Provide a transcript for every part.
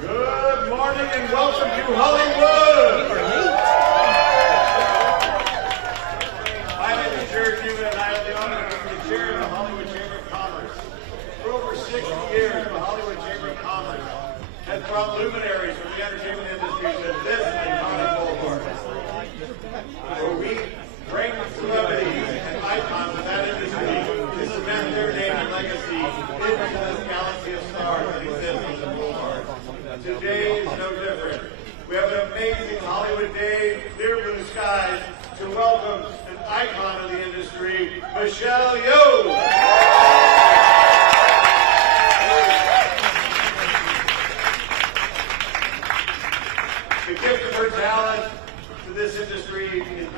Good morning and welcome to Hollywood! My name is Jon M and I have the honor of being the chair of the Hollywood Chamber of Commerce. For over 60 years, the Hollywood Chamber of Commerce has brought luminaries from the entertainment industry to this iconic boulevard, where we bring celebrities and icons of that industry to cement their name and legacy into this galaxy of stars that exists on the boulevard. Today is no different. We have an amazing Hollywood day, clear blue skies, to welcome an icon of the industry, Michelle Yeoh. The gift of her talent to this industry is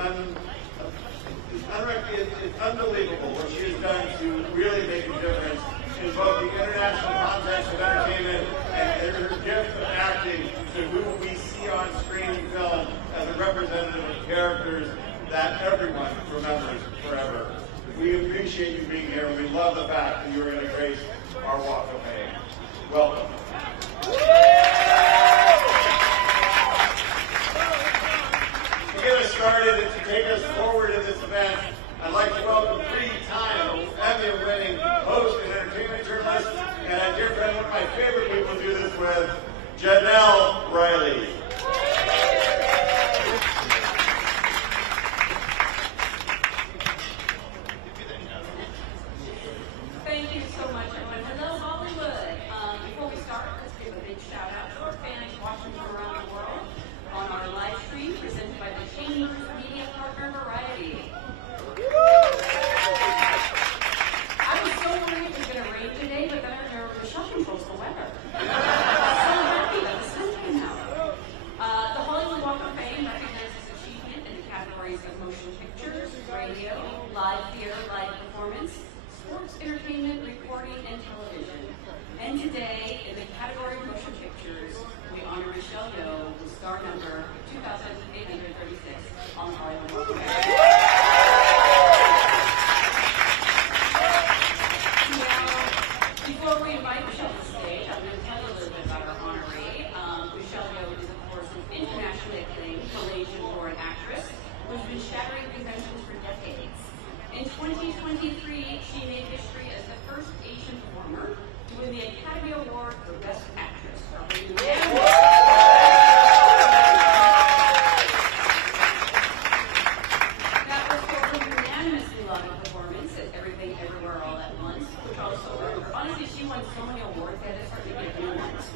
unbelievable what she has done to really make a difference in both the international context of entertainment and her gift of acting to who we see on screen and film as a representative of characters that everyone remembers forever. We appreciate you being here, and we love the fact that you are going to grace our Walk of Fame. Welcome. To get us started and to take us forward in this event, I'd like to welcome three-time Emmy-winning host and entertainment journalist, and a dear friend, one of my favorite people to do this with, Jon M. Thank you so much, everyone. Hello, Hollywood. Before we start, let's give a big shout out to our fans watching from around the world on our live stream presented by the Chamber's media partner, Variety. I was so worried it was going to rain today, but then I heard Michelle controls the weather. I'm so happy that the sun came out. The Hollywood Walk of Fame recognizes achievement in the categories of motion pictures, radio, live theater, live performance, sports, entertainment, reporting, and television. And today, in the category of motion pictures, we honor Michelle Yeoh with star number 2,836 on the Hollywood Walk of Fame. Before we invite Michelle to the stage, I'm going to tell you a little bit about our honoree. Michelle Yeoh is, of course, an internationally acclaimed Malaysian-born actress who's been shattering conventions for decades. In 2023, she made history as the first Asian performer to win the Academy Award for Best Actress. That was for her unanimously loving performance at Everything Everywhere All at Once, which also, honestly, she won so many awards that it's hard to get new ones.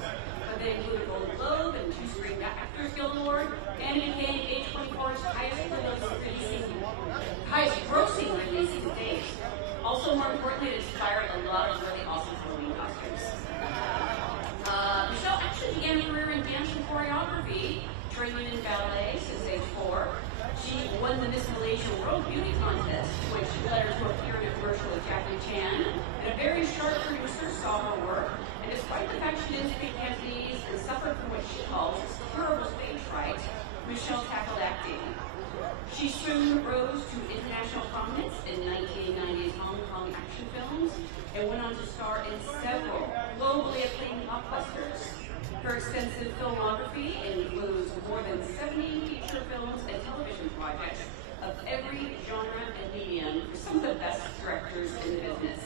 But they include a Golden Globe and 2 Screen Actors Guild Award, and became A24's highest grossing release to date. Also, more importantly, it inspired a lot of really awesome Halloween costumes. Michelle actually began a career in dance and choreography, training in ballet since age 4. She won the Miss Malaysia World Beauty Contest, which led her to appear in a commercial with Jackie Chan, and a very sharp producer saw her work, and despite the fact she didn't speak Cantonese and suffered from what she calls terrible stage fright, Michelle tackled acting. She soon rose to international prominence in 1990's Hong Kong action films and went on to star in several globally acclaimed blockbusters. Her extensive filmography includes more than 70 feature films and television projects of every genre and medium for some of the best directors in the business.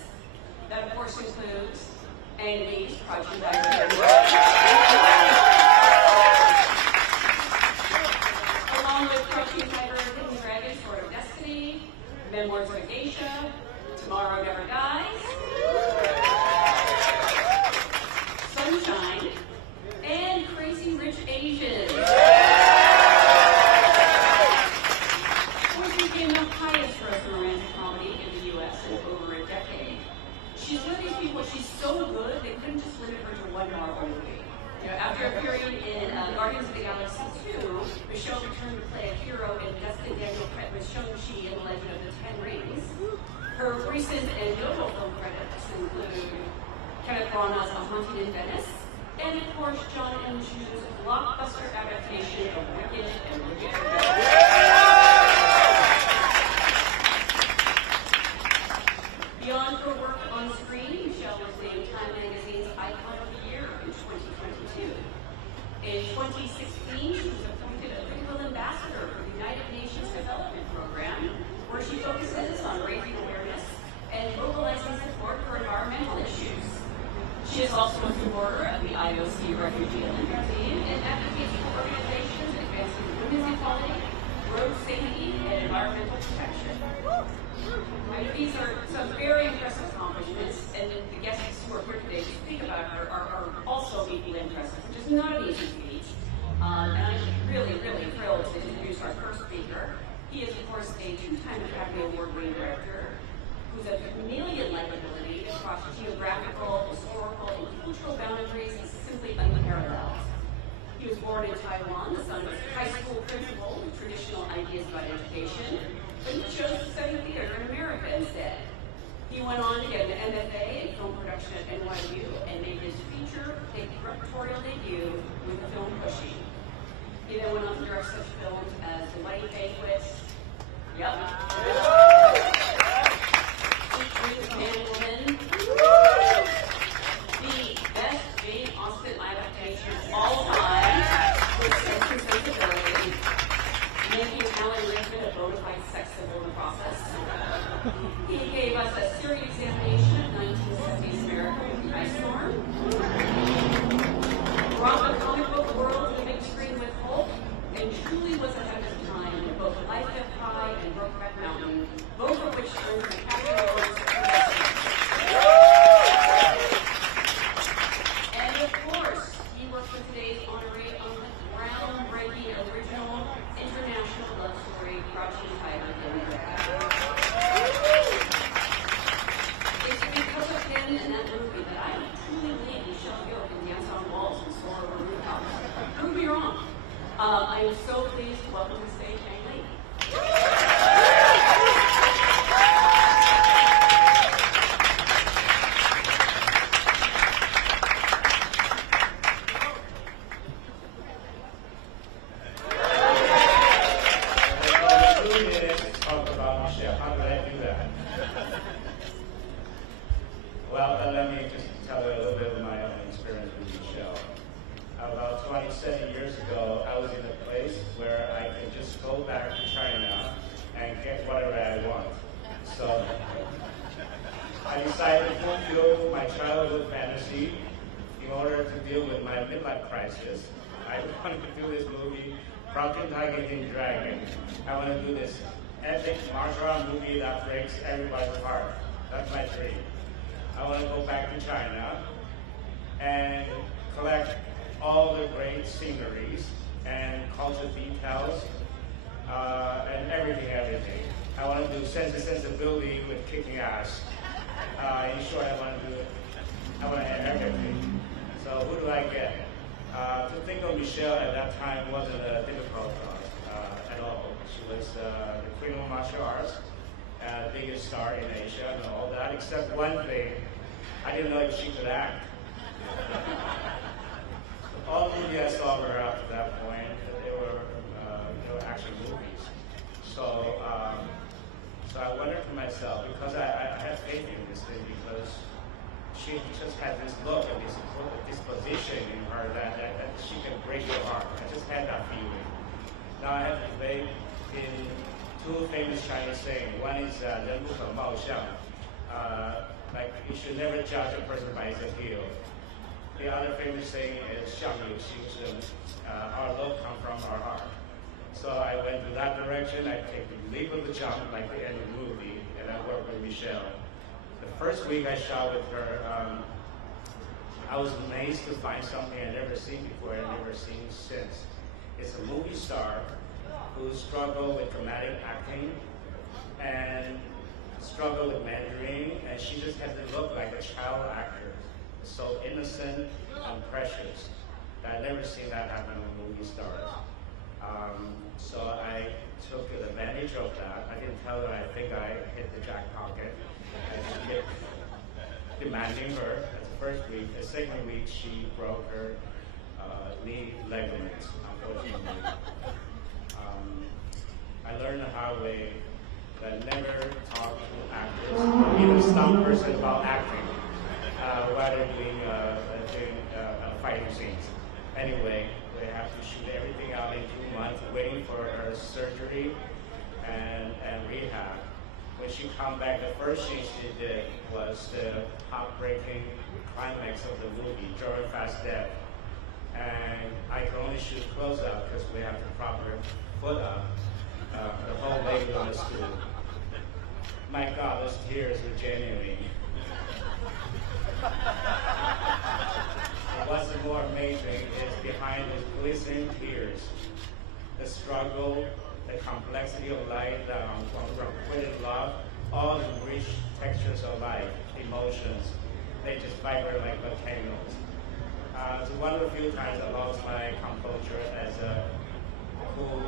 That, of course, includes Ang Lee's Project along with Crouching Tiger, Hidden Dragon, Sword of Destiny, Memoirs of a Geisha, Tomorrow Never Dies, Sunshine, and Crazy Rich Asians. Which became the highest grossing romantic comedy in the U.S. in over a decade. She's one of these people, she's so good, they couldn't just limit her to one Marvel movie. You know, after a period in Guardians of the Galaxy 2, Michelle returned to play a hero in Destin Daniel Cretton's Shang-Chi and the Legend of the Ten Rings. Her recent and notable film credits include Kenneth Branagh's A Haunting in Venice, and of course Jon M's blockbuster adaptation of Wicked and Wicked. Beyond her work on screen, Michelle was named Time Magazine's Icon of the Year in 2022. In 2016, she was appointed a Goodwill Ambassador for the United Nations Development Program, where she focuses on raising awareness and mobilizing support for environmental issues. She is also a supporter of the IOC Refugee Olympic Team and advocates for organizations advancing women's equality, road safety, and environmental protection. These are some very impressive accomplishments, and the guests who are here today to speak about her are also equally impressive, which is not an easy feat. And I'm really, really thrilled to introduce our first speaker. He is, of course, a two-time Academy Award-winning director whose chameleon-like ability across geographical, historical, and cultural boundaries is simply unparalleled. He was born in Taiwan, the son of a high school principal with traditional ideas about education, but he chose to study theater in America instead. He went on to get an MFA in film production at NYU and made his feature directorial debut with the film Pushing. He then went on to direct such films as The Wedding Banquet, Man and Woman, the best Jane Austen adaptation of all time with Sense and Sensibility, making Alan Rickman a bona fide sex symbol in the process. He gave us a serious examination of 1970s America with The Ice Storm, brought the comic book world to the big screen with Hulk, and truly was ahead of his time in both Life Kept High and Brokeback Mountain, both of which earned the Academy Awards for Best. And of course, he worked with today's honoree on the groundbreaking original international love story, Crouching Tiger, Hidden Dragon. It's because of him and that movie that I truly believe Michelle Yeoh can dance on walls and soar over rooftops. Prove me wrong. I am so pleased to welcome to the stage Ang Lee. Talk about Michelle. How did I do that? Well, let me just tell you a little bit of my own experience with Michelle. About 27 years ago, I was in a place where I could just go back to China and get whatever I want. So I decided to fulfill my childhood fantasy in order to deal with my midlife crisis. I wanted to do this movie, Crouching Tiger, Hidden Dragon. I want to do this epic martial art movie that breaks everybody's heart. That's my dream. I want to go back to China and collect all the great sceneries and cultural details and everything. I want to do Sense and Sensibility with kicking ass. In short, I want to have everything. So who do I get? To think of Michelle at that time wasn't difficult at all. She was the queen of martial arts, biggest star in Asia and all that, except one thing, I didn't know if she could act. All the movies I saw her after that point, they were action movies. So I wondered to myself, because I had faith in this thing, because she just had this look and this disposition in her that she can break your heart. I just had that feeling. Now I have to believe in two famous Chinese sayings. One is 人不可貌相, like you should never judge a person by his appeal. The other famous saying is 相由心生, our love comes from our heart. So I went to that direction. I take the leap of the jump, like the end of the movie, and I worked with Michelle. The first week I shot with her, I was amazed to find something I'd never seen before and never seen since. It's a movie star who struggled with dramatic acting and struggled with Mandarin, and she just had to look like a child actor. So innocent and precious. I'd never seen that happen with movie stars. So I took advantage of that. I didn't tell her I think I hit the jackpot. I kept demanding her. That's the first week. The second week, she broke her knee ligaments, unfortunately. I learned the hard way that never talk to actors, even some person about acting, while they're doing fighting scenes. Anyway, we have to shoot everything out in 2 months, waiting for her surgery and rehab. When she come back, the first thing she did was the heartbreaking climax of the movie, Jordan Fast Death. And I can only shoot close up because we have to prop her foot up. The whole leg on the stool. My God, those tears were genuine. What's more amazing is behind those glistening tears, the struggle, the complexity of life, from quitted love, all the rich textures of life, emotions, they just vibrate like volcanoes. It's one of the few times I lost my composure as a cool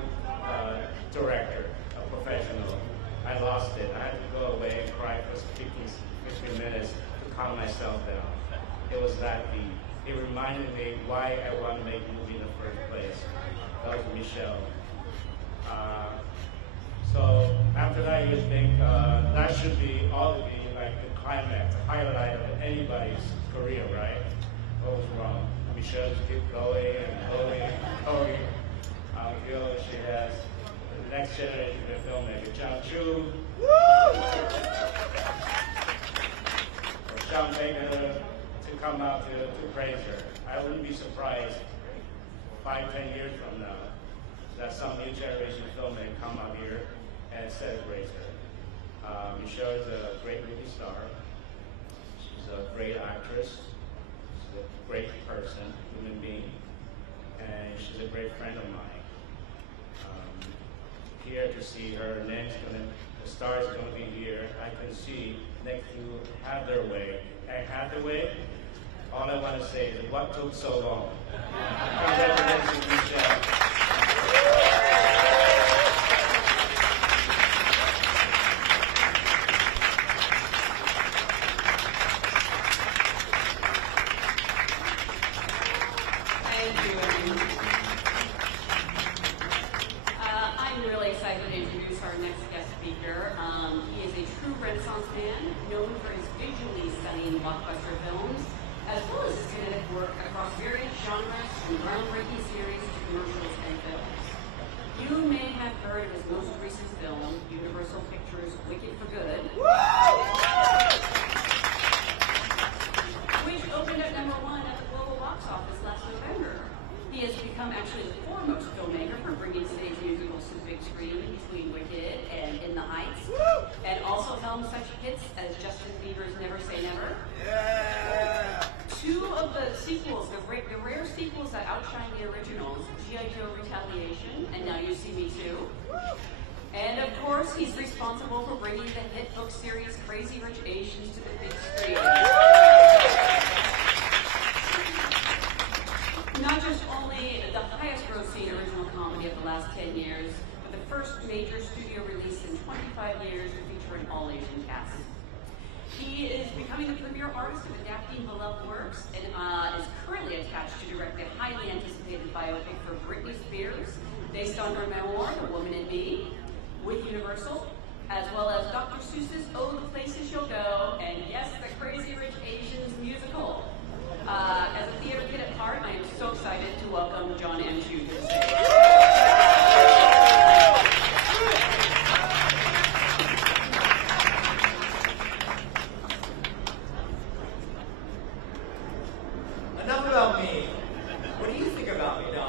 director, a professional. I lost it. I had to go away and cry for 15 minutes to calm myself down. It was that deep. It reminded me why I want to make a movie in the first place. That was Michelle. So after that, you think that should be all to be like the climax, the highlight of anybody's career, right? What was wrong? Michelle just kept going and going and going. I feel she has the next generation of filmmaker, Jon M. or John Baker to come out to praise her. I wouldn't be surprised 5-10 years from now that some new generation of filmmakers come out here and celebrate her. Michelle is a great movie star. She's a great actress. She's a great person, human being, and she's a great friend of mine. Here to see her name's the star is gonna be here. I can see next to Hathaway. And Hathaway, all I want to say is what took so long? Congratulations, Michelle. I'm really excited to introduce our next guest speaker. He is a true Renaissance man, known for his visually stunning blockbuster films, as well as his kinetic work across various genres, from groundbreaking series to commercials and films. You may have heard of his most recent film, Universal Pictures' Wicked for Good, which opened at #1 at the global box office last November. He has become actually the foremost filmmaker for bringing today's musicals to the big screen between Wicked and In the Heights, and also helmed such hits as Justin Bieber's Never Say Never. Yeah. Two of the sequels, the rare sequels that outshine the originals, G.I. Joe Retaliation and Now You See Me Too. And of course, he's responsible for bringing the hit book series Crazy Rich Asians to the big screen. Not just only the highest grossing original comedy of the last 10 years, but the first major studio release in 25 years to feature an all-Asian cast. He is becoming the premier artist of adapting beloved works and is currently attached to direct a highly anticipated biopic for Britney Spears, based on her memoir, The Woman in Me, with Universal, as well as Dr. Seuss's Oh, the Places You'll Go, and yes, the Crazy Rich Asians musical. As a theater kid at heart, I am so excited to welcome Jon M to the stage. Enough about me. What do you think about me? No.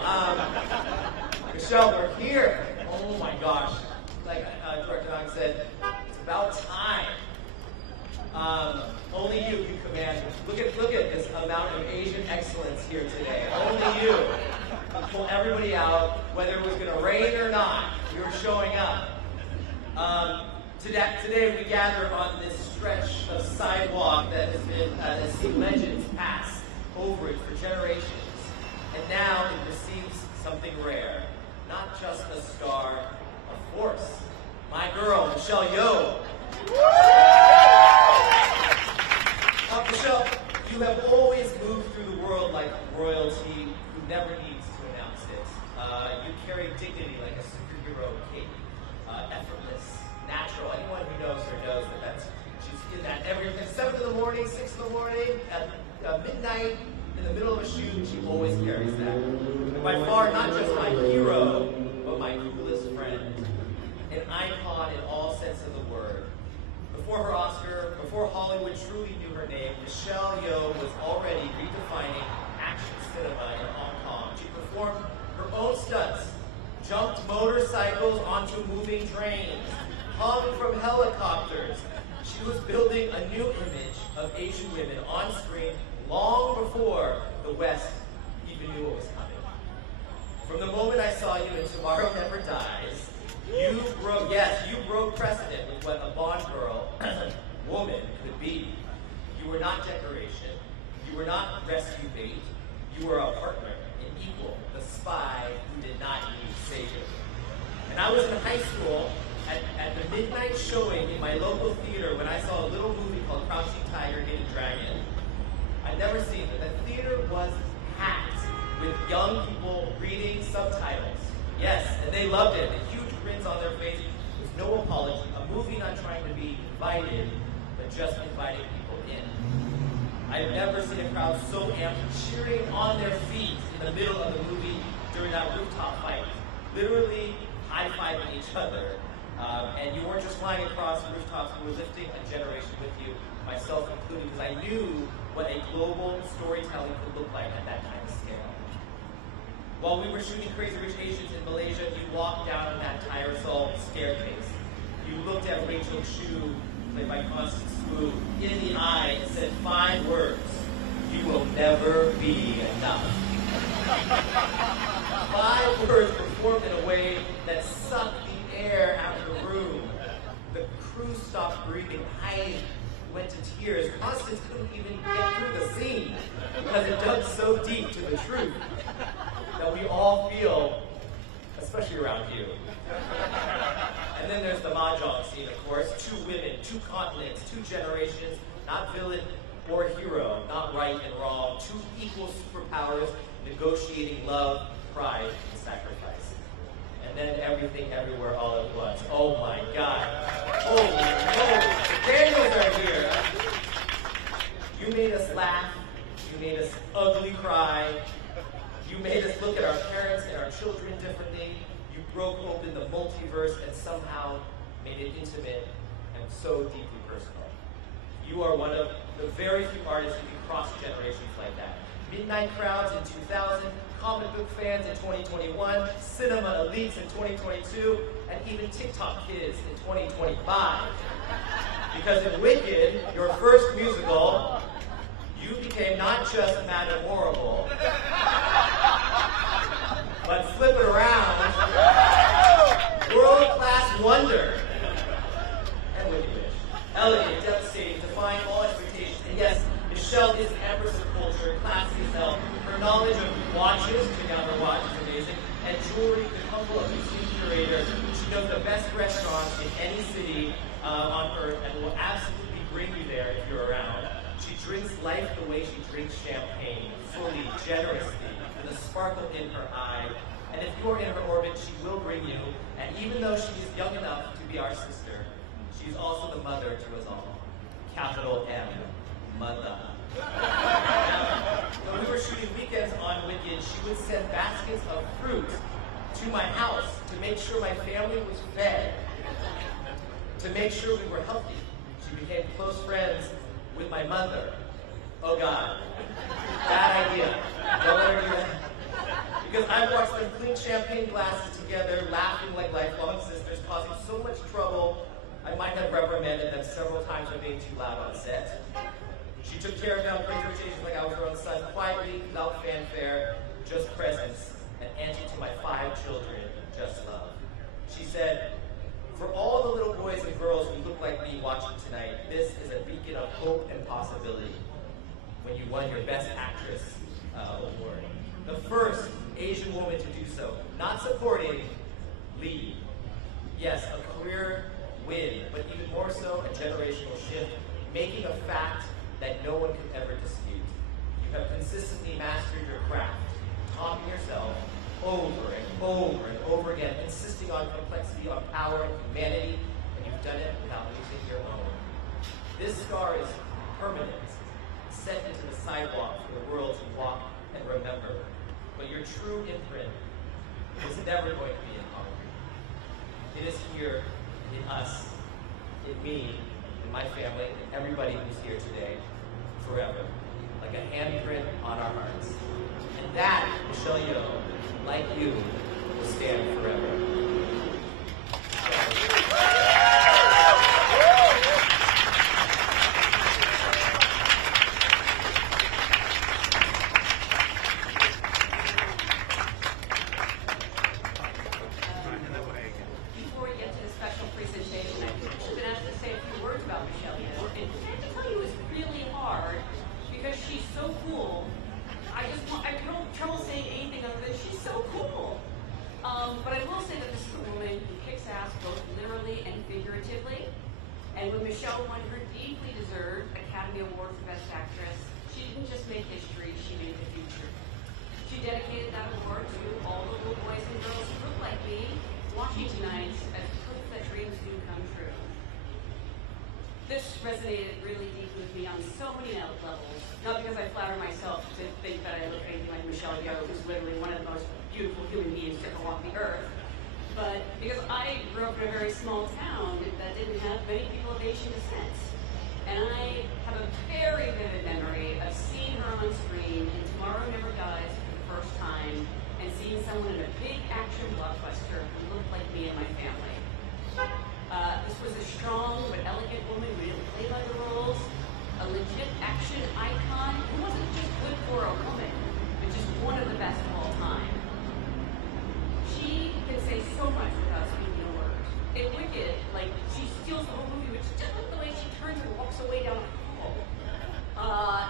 Michelle, we're here. Oh my gosh. Like Director Hong said, it's about time. here today. Only you. We pulled everybody out, whether it was going to rain or not. We were showing up. Today we gather on this stretch of sidewalk that has seen legends pass over it for generations. And now it receives something rare. Not just a star, a force. My girl, Michelle Yeoh. Michelle, you have always moved through the world like royalty who never needs to announce it. You carry dignity like a superhero cape. Effortless, natural. Anyone who knows her knows that she's in that every 7 in the morning, 6 in the morning, at midnight, in the middle of a shoot, she always carries that. And by far, not just my hero, but my coolest friend. An icon in all sense of the word. Before her Oscar, before Hollywood truly knew her name, Michelle Yeoh was already redefining action cinema in Hong Kong. She performed her own stunts, jumped motorcycles onto moving trains, hung from helicopters. She was building a new image of Asian women on screen long before the West even knew what was coming. From the moment I saw you in Tomorrow Never Dies, you broke precedent with what a Bond girl, woman, could be. You were not decoration. You were not rescue bait. You were a partner, an equal, the spy who did not need savior. And I was in high school at the midnight showing in my local theater when I saw a little movie called Crouching Tiger, Hidden Dragon. I'd never seen it. The theater was packed with young people reading subtitles. Yes, and they loved it. The huge grins on their faces. With no apology. A movie not trying to be invited, but just inviting people in. I've never seen a crowd so amped, cheering on their feet in the middle of the movie during that rooftop fight. Literally high-fiving each other. And you weren't just flying across rooftops, you were lifting a generation with you, myself included, because I knew what a global storytelling could look like at that kind of scale. While we were shooting Crazy Rich Asians in Malaysia, you walked down that tiresome staircase. You looked at Rachel Chu, played by Constance Wu, in the eye and said 5 words: "You will never be enough." 5 words performed in a way that sucked the air out of the room. The crew stopped breathing. I went to tears. Constance couldn't even get through the scene because it dug so deep to the truth that we all feel, especially around you. And then there's the mahjong scene, of course. 2 women, 2 continents, 2 generations, not villain or hero, not right and wrong. 2 equal superpowers negotiating love, pride, and sacrifice. And then everything, everywhere, all at once. Oh my God. Holy moly. The Daniels are here. You made us laugh. You made us ugly cry. You made us look at our parents and our children differently. You broke open the multiverse and somehow made it intimate and so deeply personal. You are one of the very few artists who can cross generations like that. Midnight crowds in 2000, comic book fans in 2021, cinema elites in 2022, and even TikTok kids in 2025. Because in Wicked, your first musical, you became not just Madame Horrible, but flip it around, world-class wonder. And Wicked Witch. Elegant, devastating, defying all expectations. And yes, Michelle is an empress of culture, classy as hell. Her knowledge of watches, check out her watch, is amazing, and jewelry, the humble of museum curator. She knows the best restaurants in any city on earth and will absolutely bring you there if you're around. She drinks life the way she drinks champagne, fully, generously, with a sparkle in her eye. And if you're in her orbit, she will bring you. And even though she's young enough to be our sister, she's also the mother to us all. Capital M, mother. When we were shooting weekends on Wicked, she would send baskets of fruit to my house to make sure my family was fed, to make sure we were healthy. She became close friends with my mother. Oh God, bad idea. Don't let her do that. Because I've watched them clean champagne glasses together, laughing like lifelong sisters, causing so much trouble, I might have reprimanded them several times for being too loud on set. She took care of them, bring her changes like I was her own son, quietly, without fanfare, just presence, and Angie to my 5 children, just love. She said, for all the little boys and girls who look like me watching tonight, this is a beacon of hope and possibility when you won your Best Actress award. The first Asian woman to do so. Not supporting, lead. Yes, a career win, but even more so, a generational shift, making a fact that no one could ever dispute. You have consistently mastered your craft, topping yourself over and over and over again, insisting on complexity, on power and humanity, and you've done it without losing your own. This scar is permanent, set into the sidewalk for the world to walk and remember. But your true imprint is never going to be in concrete. It is here, in us, in me, in my family, and everybody who's here today, forever, like a handprint on our hearts. And that, Michelle Yeoh, like you, will stand forever. Before we get to the special presentation, I've been asked to say a few words about Michelle Yeoh. And I have to tell you, it's really hard because she's so cool. I have trouble saying anything other than she's so cool. But I will say that this is a woman who kicks ass both literally and figuratively. And when Michelle won her deeply deserved Academy Award for Best Actress, she didn't just make history, she made the future. She dedicated that award to all the little boys and girls who look like me, watching tonight as proof that dreams do come true. This resonated really deeply with me on so many levels. Not because I flatter myself to think that I look anything like Michelle Yeoh, who's literally one of the most beautiful human beings to ever walk the earth, but because I grew up in a very small town that didn't have many people of Asian descent. And I have a very vivid memory of seeing her on screen in Tomorrow Never Dies for the first time, and seeing someone in a big action blockbuster who looked like me and my family. This was a strong but elegant woman who didn't play by the rules, a legit action icon who wasn't just good for a woman, but just one of the best of all time. She can say so much without speaking a word. In Wicked, like, she steals the whole movie, which just with the way she turns and walks away down a hall.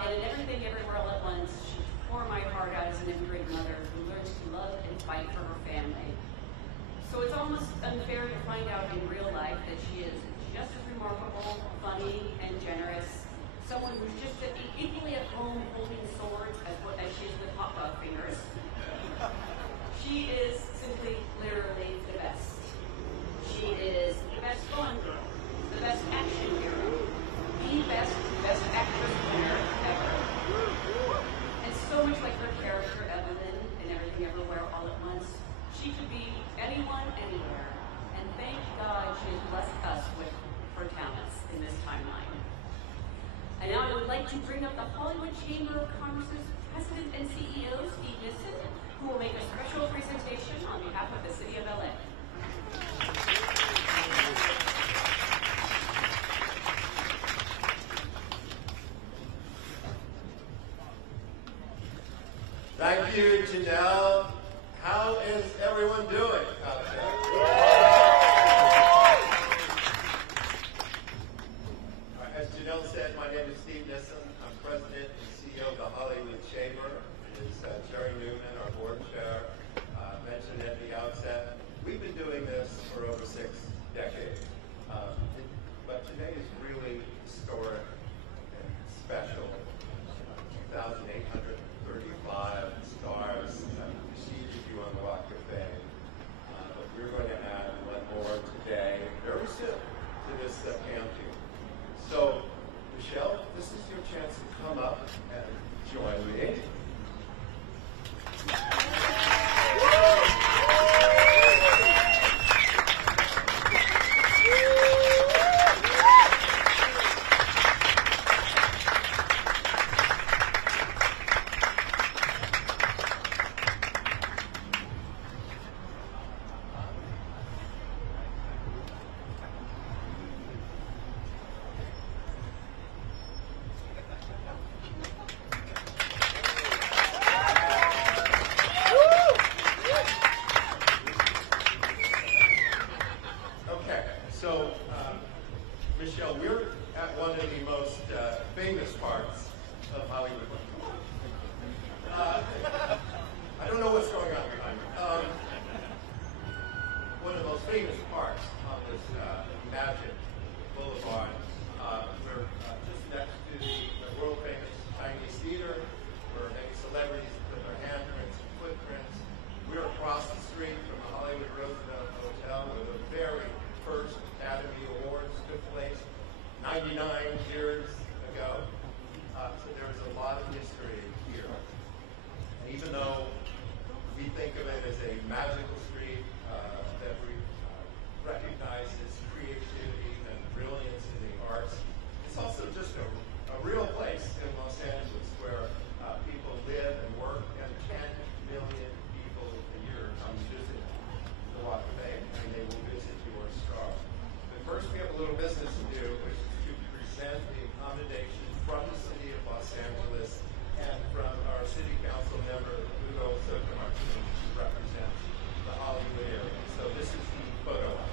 And in Everything Everywhere All at Once, she tore my heart out as an immigrant mother who learns to love and fight for her family. So it's almost unfair to find out in real life that she is just as remarkable, funny, and generous. Someone who's just equally at home holding swords as she is with hot dog fingers. She is simply, literally the best. She is the best fun girl, the best action hero, the best actress winner ever. And so much like her character Evelyn in Everything Everywhere All at Once, she could be anyone, anywhere. And thank God she has blessed us with her talents in this timeline. And now I would like to bring up the Hollywood Chamber of Commerce's President and CEO, Steve Nissen, who will make a special presentation on behalf of the City of LA. Thank you, Janelle. How is everyone doing out there? As Janelle said, my name is Steve Nissen. I'm President and CEO of the Hollywood Chamber. As Jerry Newman, our board chair, mentioned at the outset, we've been doing this for over 6 decades. But today is really historic and special. 2,835 stars preceded you on the Walk of Fame. But we're going to add one more today, very soon, to this pantheon. So, Michelle, this is your chance to come up and join me. famous parts of Hollywood. I don't know what's going on behind me. One of the most famous parts on this Magic Boulevard, we're just next to the world famous Chinese theater, where many celebrities put their handprints and footprints. We're across the street from the Hollywood Roosevelt Hotel, where the very first Academy Awards took place 99 years ago. So there's a lot of history here. And even though we think of it as a magical street that we recognizes creativity and brilliance in the arts, it's also just a real place in Los Angeles where people live and work, and 10 million people a year come visit the Walk of Fame, and they will visit your star. But first we have a little business to do, which is to present the accommodation from the city of Los Angeles and from our city council member, Ugo Sotomartin, who represents the Hollywood area. So this is the photo op.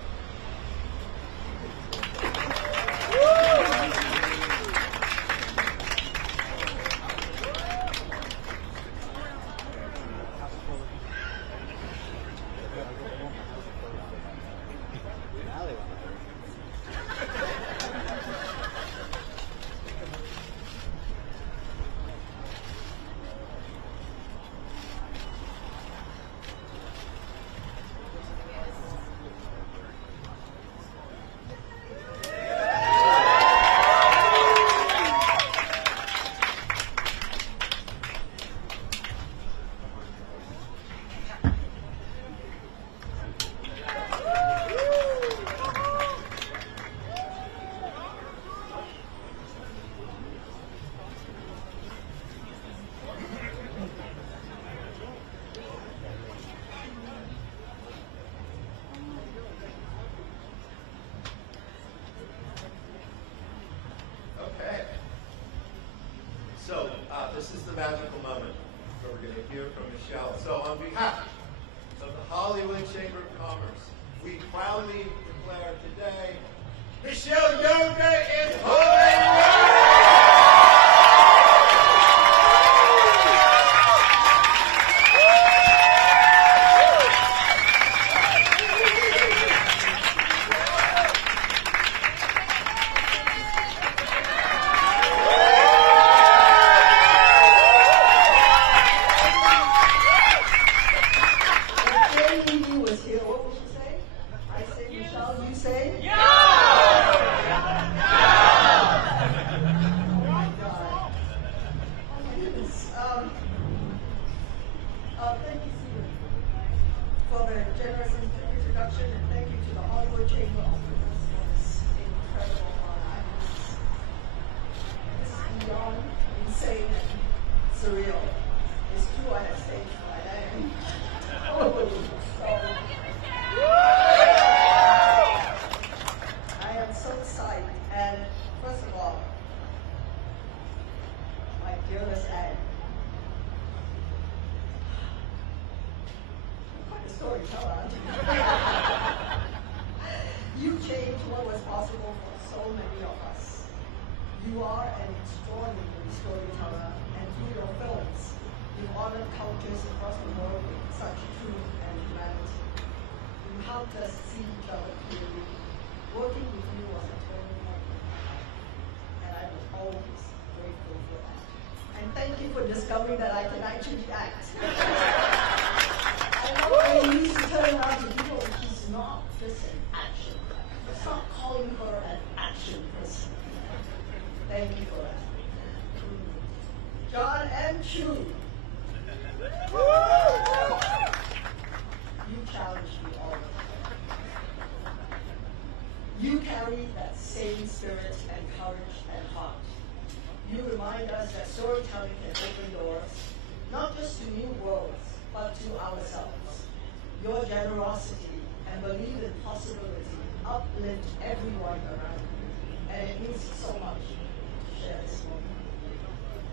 So this is the magical moment where we're going to hear from Michelle. So on behalf of the Hollywood Chamber of Commerce, we proudly declare today, Michelle Yeoh is Hollywood! You changed what was possible for so many of us. You are an extraordinary storyteller, and through your films, you've honored cultures across the world with such truth and humanity. You helped us see each other clearly. Working with you was a turning point, and I was always grateful for that. And thank you for discovering that I can actually act. I know I used to turn around to people, she's not just an action. Stop calling her an action person. Thank you for that. Jon M. You challenged me all the time. You carry that same spirit and courage and heart. You remind us that storytelling can open doors, not just to new worlds, but to ourselves. Your generosity and belief in possibility uplift everyone around you, and it means so much to share this moment.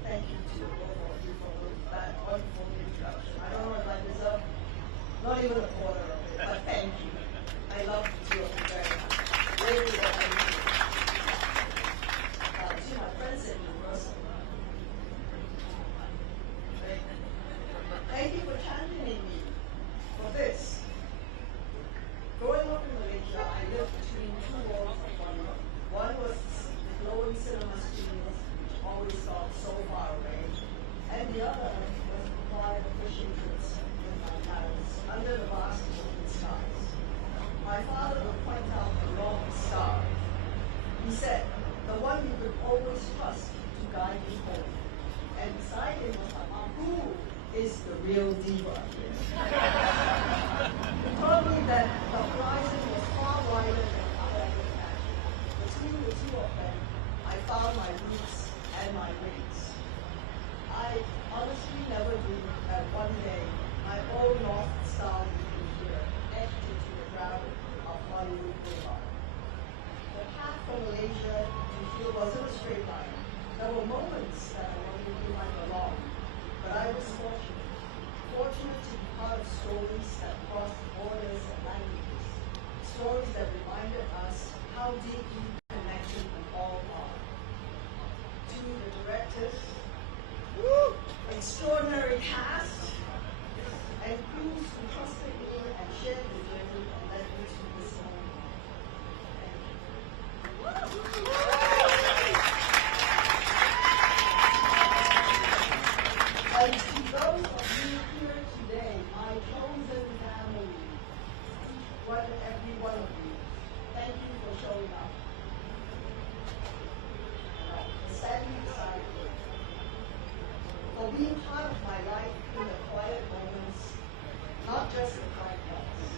Thank you to both of you for that wonderful introduction. I don't know if I deserve not even a quarter of it, but thank you. I love the two of you very much. Really, to my friends in the always felt so far away, and the other was the quiet fishing trips with my parents under the vast open skies. My father would point out the North Star. He said, the one you could always trust to guide you home. And beside him was my mom, who is the real diva. He told me that the horizon was far wider than I ever imagined. Between the two of them, I found my roots and my wings. I honestly never dreamed that one day my own North Star would be here, etched into the ground of Hollywood Boulevard. The path from Malaysia to here wasn't a straight line. There were moments that I wanted to find along, but I was fortunate to be part of stories that crossed borders and languages, stories that reminded us how deeply connected we all are. To the directors, extraordinary cast, and crews who trusted me and shared the journey that led me to this moment. Thank you. And to those of you here today, my chosen family, every one of you, thank you for showing up. Standing beside me, for being part of my life in the quiet moments, not just the bright ones.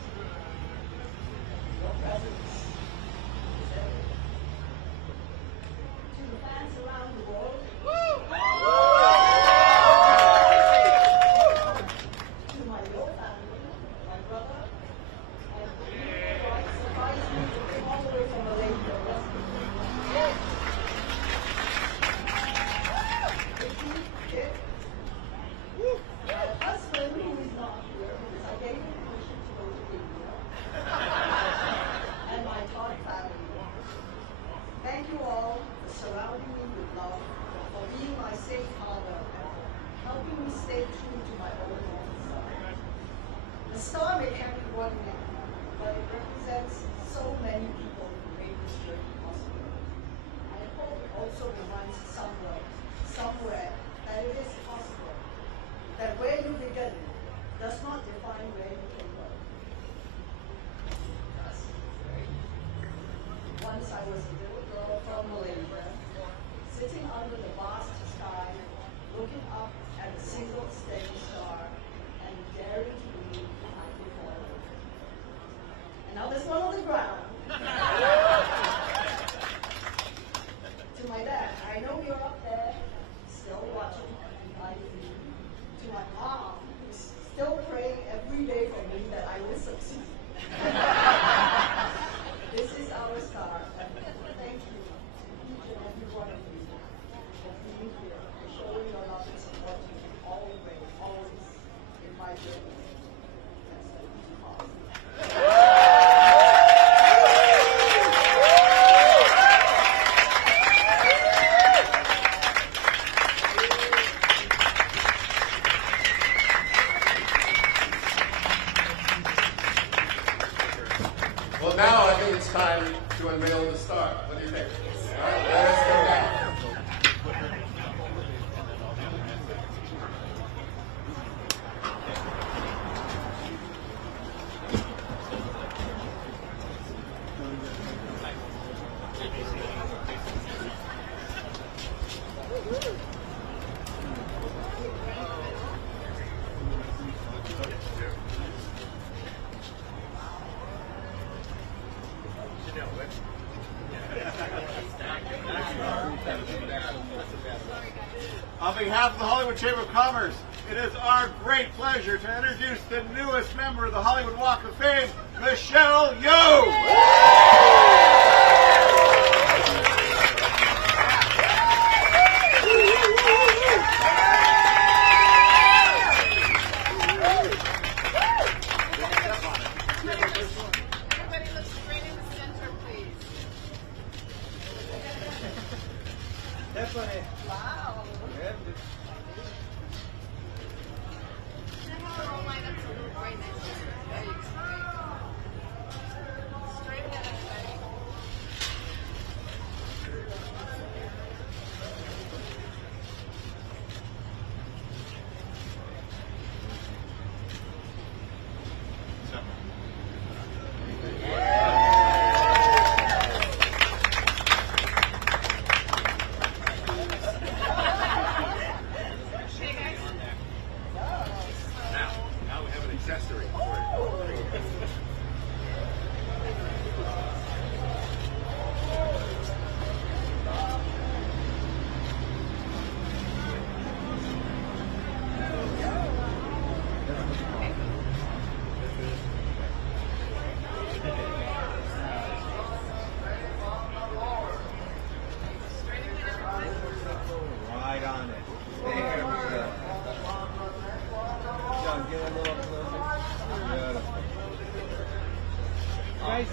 Your presence is everything. To the fans around the world, to my Yeoh family, my brother, and the people who surprised me to come all the way from Malaysia. My husband, who is not here, because I gave him permission to go to India, and my Todd family. Thank you all for surrounding me with love, for being my safe harbor, and for helping me stay true to my own North Star. The star may carry one name, but it represents so many people who made this journey possible. I hope it also reminds somewhere, that it is possible, that where you begin does not define where you can go. Once I was a little girl from Malaysia, sitting under the vast sky, looking up at a single steady star, and daring to believe I could fly. And now there's one on the ground. To my dad, I know you're up there, still watching and guiding me. To my mom, who's still praying every day for me that I will succeed. This is our star, and thank you to each and every one of you for being here, for showing your love and support to me always in my journey. Well, now I think it's time to unveil the star. What do you think? All right, let us go down. On behalf of the Hollywood Chamber of Commerce, it is our great pleasure to introduce the newest member of the Hollywood Walk of Fame, Michelle Yeoh. Everybody look straight in the center, please. Wow. All line up to right next to you. There you go. Straight ahead, everybody.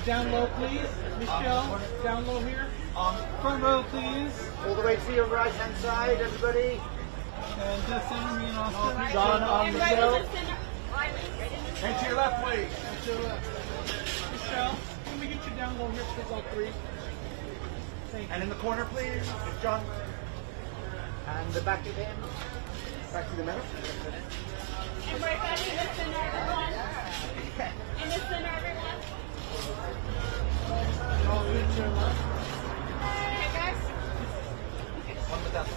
Down low, please. Michelle, down low here. Front row, please. All the way to your right hand side, everybody. And just center me and Austin. Jon on Michelle. And to your left, please. And to your left. Michelle, can we get you down low here, please, all three? Thank you. And in the corner, please, Jon. And the back of him. Back to the middle. And right back in the center, everyone. In the center, everyone. Okay, guys. One with us.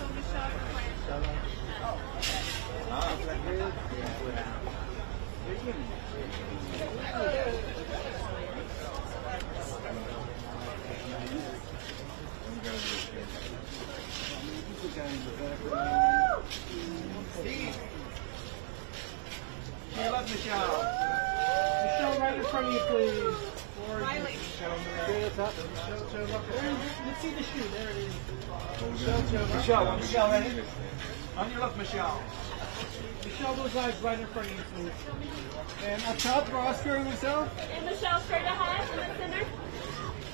To your left, Michelle. Michelle, right in front of you, please. Riley. Let's see the shoe. There it is. Michelle, Michelle, ready? On your left, Michelle. Michelle, those eyes right in front of you, please. And up top for Oscar and myself. And Michelle, straight ahead in the center.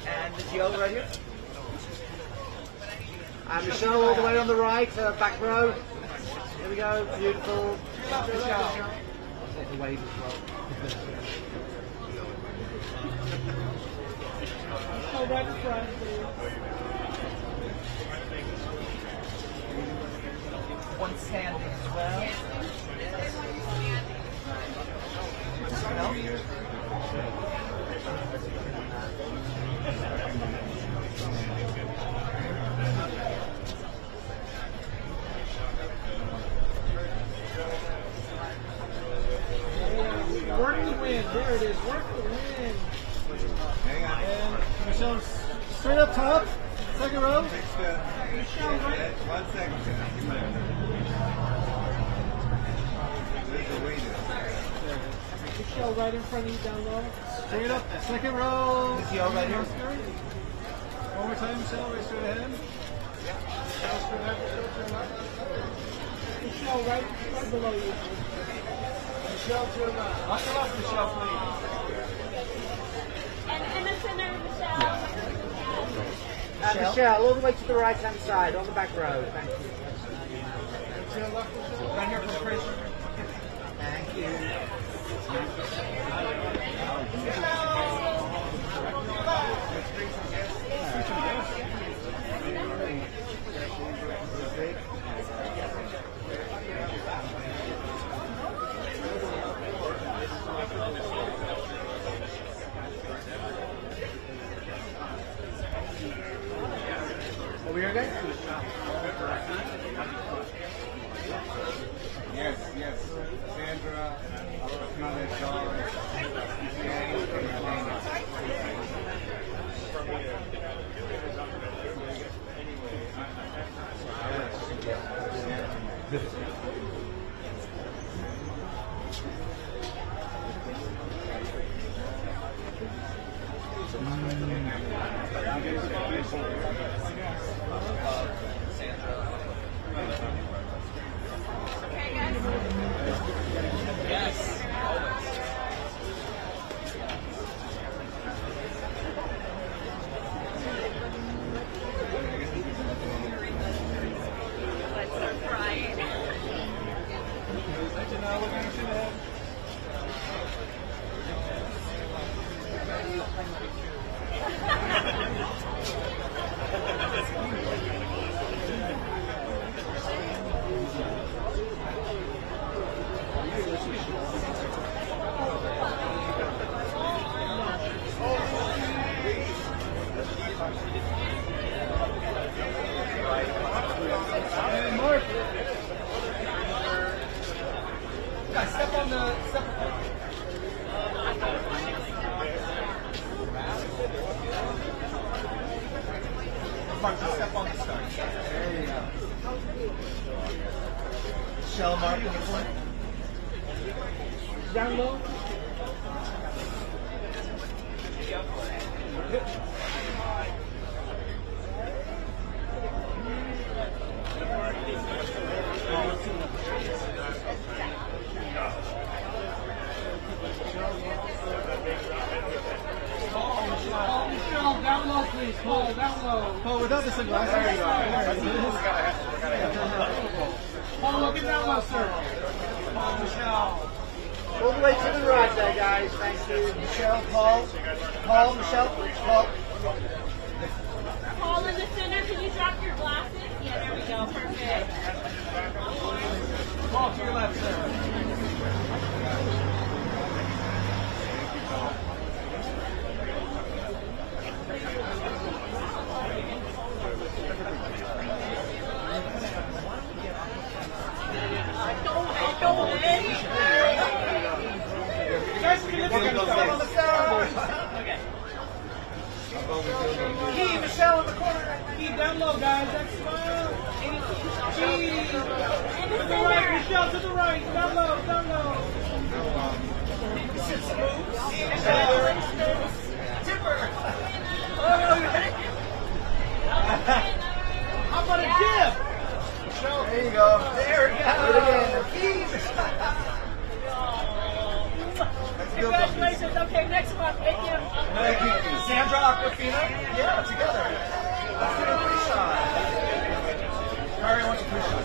And Michelle right here. And Michelle all the way on the right, back row. Here we go, beautiful. Michelle. Take the wave as well. Michelle, right in front, please. One standing as well. Work the wind. There it is. Work the wind. And Michelle, straight up top. Second row. Michelle, right. 1 second. Michelle, right in front of you, down low. Straight up. Second row. Michelle right here. One more time, Michelle. Right straight ahead. Michelle, straight ahead. Michelle, right below you. Michelle, to your left. On your left, Michelle, please. And in the center, Michelle. And Michelle, all the way to the right hand side, on the back row. Thank you. To your left, Michelle. Right here for Chris. Thank you. Are we okay? Yes, yes. Sandra, Jon, Step on the start. There you go. Shell mark in the corner. Down low. sunglasses. There you go. Paul, look at that one, sir. Michelle. All the way to the right there, guys. Thank you. Michelle, Paul, Michelle, Paul. Paul in the center, can you drop your glasses? Yeah, there we go. Perfect. Paul, to your left, sir. Key, Michelle in the corner. Key, down low, guys. That's smile. Key. To the right, Michelle, to the right. Down low, down low. Key, Michelle. Tipper. How about a dip? Michelle. There you go. There we go. Key, Michelle. Congratulations. Okay, next one. Thank you. Thank you. Sandra Aquafina? Yeah, together. Let's do a free shot. Mary wants a free shot.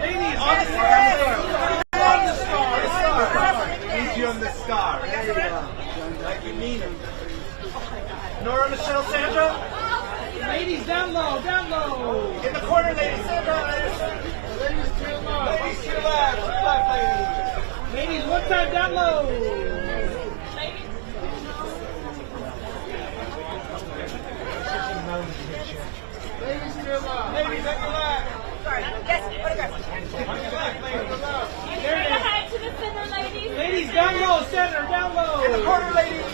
Ladies, on the star. Need you on the star. There you go. Like you mean it. Nora, Michelle, Sandra? Ladies, down low, down low. In the corner, ladies, Sandra. Ladies to your left. Ladies to your left. Left, ladies. Ladies, one time down low. Ladies to your left. Ladies at your left. Sorry. Yes, photograph. On your left, ladies. Straight ahead to the center, ladies. Ladies, down low, center, down low. In the corner, ladies.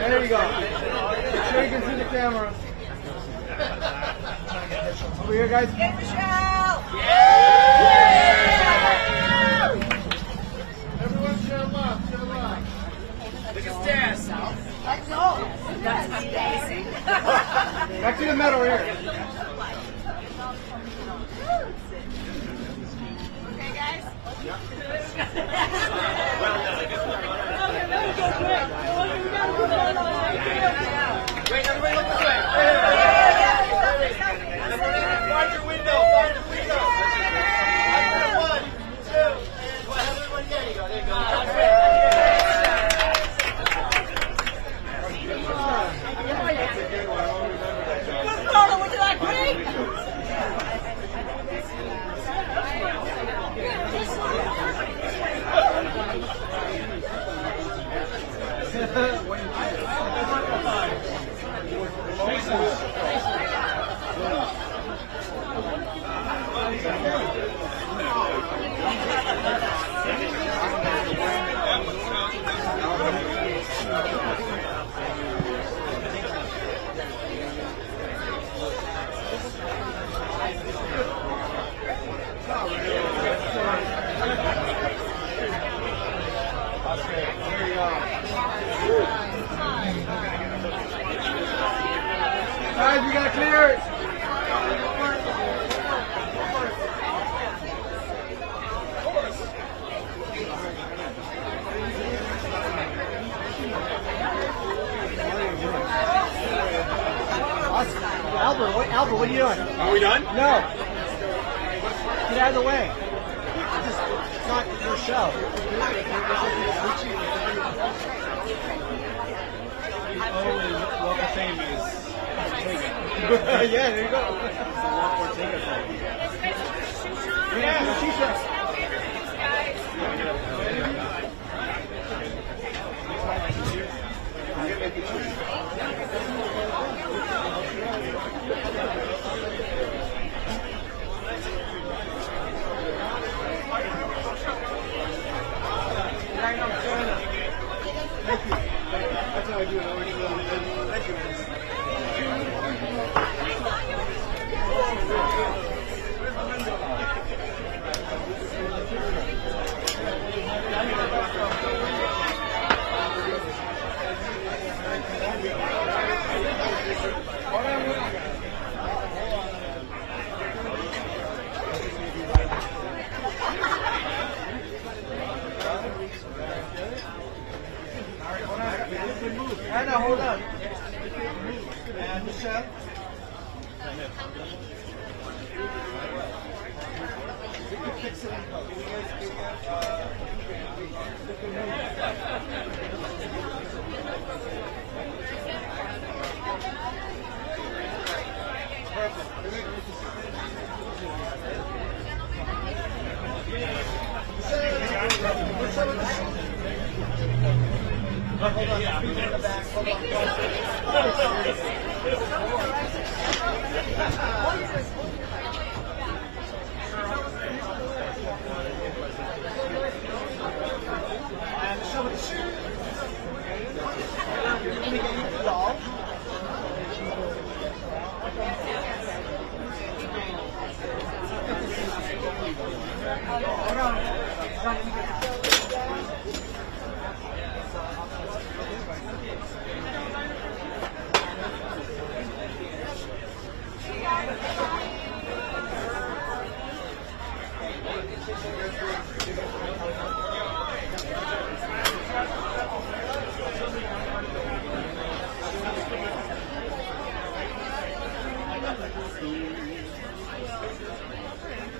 There you go. Make sure you can see the camera. Over here, guys. Get Michelle! Everyone, show up. Show up. Look at Stan. That's amazing. Back to the middle here. Okay, guys? Wait, everybody look this way. Find your window. Find your window. One, two, and have everyone. There you go. There you go. Good photo, would you like me? Guys, we gotta clear it. Albert, what are you doing? Are we done? No. Get out of the way. It's not your show. Walk of Fame is Yeah, there you go. Yeah, she's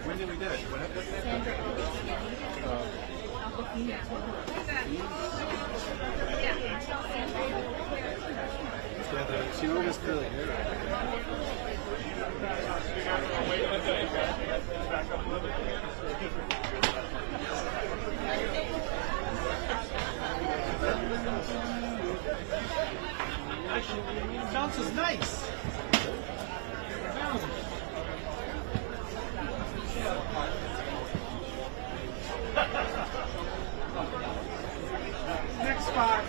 When did we do it? What happened? She wrote us curly hair. Sounds is nice. Next spot.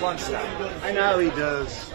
his lunchtime. I know he does.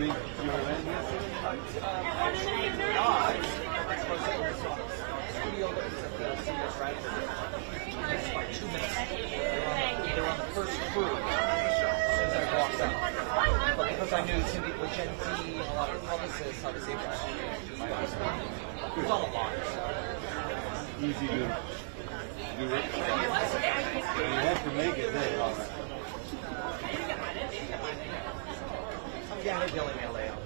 make your land yesterday? Studio that was at the CBS Radford. It's about 2 minutes. They were on the first crew as soon as I walked up. But because I knew it's going to be with Gen Z and a lot of publicists, I was able to do my own stuff. It was all a lot. Easy to do it. You have to make it there. Yeah, they're yelling at layout.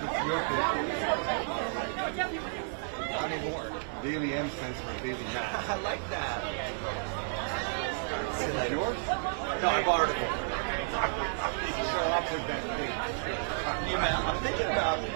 It's your pick. Not anymore. Daily M stands for Daily Mac. I like that. Is it yours? No, I borrowed it. Show up with that thing. You man, I'm thinking about it.